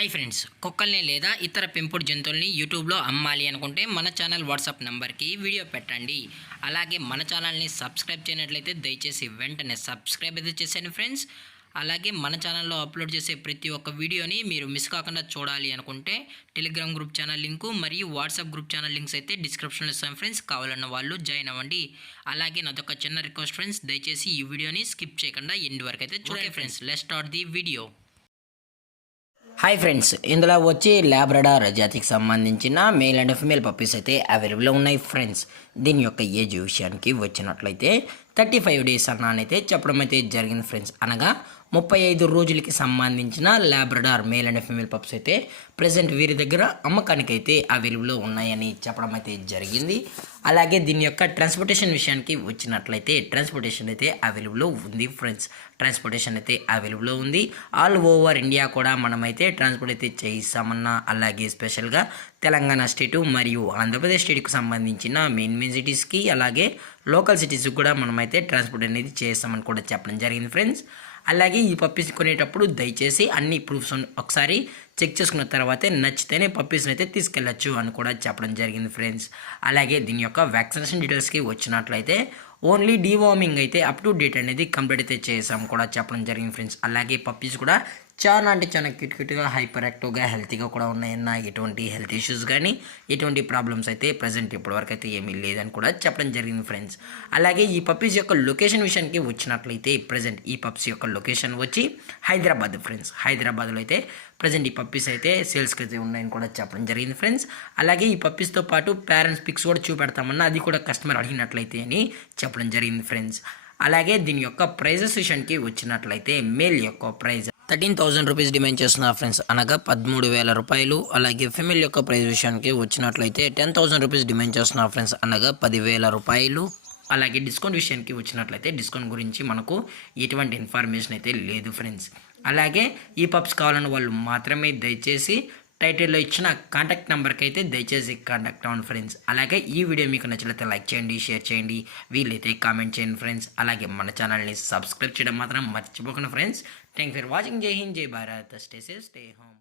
Hi friends, కుక్కల్ని లేదా ఇతర పెంపుడు జంతువుల్ని యూట్యూబ్లో అమ్మాలి అనుకుంటే మన ఛానల్ వాట్సాప్ నెంబర్కి వీడియో పెట్టండి. అలాగే మన ఛానల్ని సబ్స్క్రైబ్ చేయనట్లయితే దయచేసి వెంటనే సబ్స్క్రైబ్ అయితే చేసేయండి ఫ్రెండ్స్. అలాగే మన ఛానల్లో అప్లోడ్ చేసే ప్రతి ఒక్క వీడియోని మీరు మిస్ కాకుండా చూడాలి అనుకుంటే టెలిగ్రామ్ గ్రూప్ ఛానల్ లింకు మరియు వాట్సాప్ గ్రూప్ ఛానల్ లింక్స్ అయితే డిస్క్రిప్షన్లో ఇస్తాం ఫ్రెండ్స్. కావాలన్న వాళ్ళు జాయిన్ అవ్వండి. అలాగే నాదొక చిన్న రిక్వెస్ట్ ఫ్రెండ్స్, దయచేసి ఈ వీడియోని స్కిప్ చేయకుండా ఎండ్ వరకు అయితే చూడండి friends. Let's start the video. Hi friends, ఇందులో వచ్చి లాబ్రడార్ జాతికి సంబంధించిన మేల్ అండ్ ఫిమేల్ పప్పీస్ అయితే అవైలబుల్లో ఉన్నాయి ఫ్రెండ్స్. దీని యొక్క ఏజ్ విషయానికి వచ్చినట్లయితే 35 డేస్ అన్నానైతే చెప్పడం అయితే జరిగింది ఫ్రెండ్స్. అనగా 35 రోజులకి సంబంధించిన Labrador male and female pups అయితే ప్రజెంట్ వీరి దగ్గర అమ్మకానికి అయితే అవైలబుల్లో ఉన్నాయని చెప్పడం అయితే జరిగింది. అలాగే దీని యొక్క ట్రాన్స్పోర్టేషన్ విషయానికి వచ్చినట్లయితే ట్రాన్స్పోర్టేషన్ అయితే అవైలబుల్లో ఉంది ఫ్రెండ్స్. ట్రాన్స్పోర్టేషన్ అయితే అవైలబుల్లో ఉంది. ఆల్ ఓవర్ ఇండియా కూడా మనమైతే ట్రాన్స్పోర్ట్ అయితే చేయిస్తామన్నా, అలాగే స్పెషల్గా తెలంగాణ స్టేటు మరియు ఆంధ్రప్రదేశ్ స్టేట్కి సంబంధించిన మెయిన్ సిటీస్కి అలాగే లోకల్ సిటీస్కి కూడా మనమైతే ట్రాన్స్పోర్ట్ అనేది చేస్తామని కూడా చెప్పడం జరిగింది ఫ్రెండ్స్. అలాగే ఈ పప్పీస్ కొనేటప్పుడు దయచేసి అన్ని ప్రూఫ్స్ ఒకసారి చెక్ చేసుకున్న తర్వాతే నచ్చితేనే పప్పీస్ని అయితే తీసుకెళ్ళచ్చు అని కూడా చెప్పడం జరిగింది ఫ్రెండ్స్. అలాగే దీని యొక్క వ్యాక్సినేషన్ డీటెయిల్స్కి వచ్చినట్లయితే ఓన్లీ డీవార్మింగ్ అయితే అప్ టు డేట్ అనేది కంప్లీట్ అయితే చేసాం కూడా చెప్పడం జరిగింది ఫ్రెండ్స్. అలాగే పప్పీస్ కూడా చాలా అంటే చాలా క్యూట్గా హైపర్ యాక్టివ్గా హెల్తీగా కూడా ఉన్నాయన్న, ఎటువంటి హెల్త్ ఇష్యూస్ కానీ ఎటువంటి ప్రాబ్లమ్స్ అయితే ప్రజెంట్ ఇప్పటివరకు అయితే ఏమీ లేదని కూడా చెప్పడం జరిగింది ఫ్రెండ్స్. అలాగే ఈ పప్పీస్ యొక్క లొకేషన్ విషయానికి వచ్చినట్లయితే ప్రజెంట్ ఈ పప్పీస్ యొక్క లొకేషన్ వచ్చి హైదరాబాద్ ఫ్రెండ్స్. హైదరాబాద్లో అయితే ప్రజెంట్ ఈ పప్పీస్ అయితే సేల్స్కి అయితే ఉన్నాయని కూడా చెప్పడం జరిగింది ఫ్రెండ్స్. అలాగే ఈ పప్పీస్తో పాటు పేరెంట్స్ పిక్స్ కూడా చూపెడతామన్నా, అది కూడా కస్టమర్ అడిగినట్లయితే అని చెప్పడం జరిగింది ఫ్రెండ్స్. అలాగే దీని యొక్క ప్రైజెస్ విషయానికి వచ్చినట్లయితే మేల్ యొక్క ప్రైజ్ 13,000 రూపీస్ డిమాండ్ చేస్తున్నారు ఫ్రెండ్స్, అనగా 13,000 రూపాయలు. అలాగే ఫిమేల్ యొక్క ప్రైస్ విషయానికి వచ్చినట్లయితే 10,000 రూపీస్ డిమాండ్ చేస్తున్నారు ఫ్రెండ్స్, అనగా 10,000 రూపాయలు. అలాగే డిస్కౌంట్ విషయానికి వచ్చినట్లయితే డిస్కౌంట్ గురించి మనకు ఎటువంటి ఇన్ఫర్మేషన్ అయితే లేదు ఫ్రెండ్స్. అలాగే ఈ పప్స్ కావాలన్న వాళ్ళు మాత్రమే దయచేసి టైటిల్లో ఇచ్చిన కాంటాక్ట్ నెంబర్కి అయితే దయచేసి కాంటాక్ట్ అవ్వండి ఫ్రెండ్స్. అలాగే ఈ వీడియో మీకు నచ్చినట్లయితే లైక్ చేయండి, షేర్ చేయండి, వీలైతే కామెంట్ చేయండి ఫ్రెండ్స్. అలాగే మన ఛానల్ని సబ్స్క్రైబ్ చేయడం మాత్రం మర్చిపోకండి ఫ్రెండ్స్. Thank for watching. జై హింద్, జై Bharat, stay safe, stay home.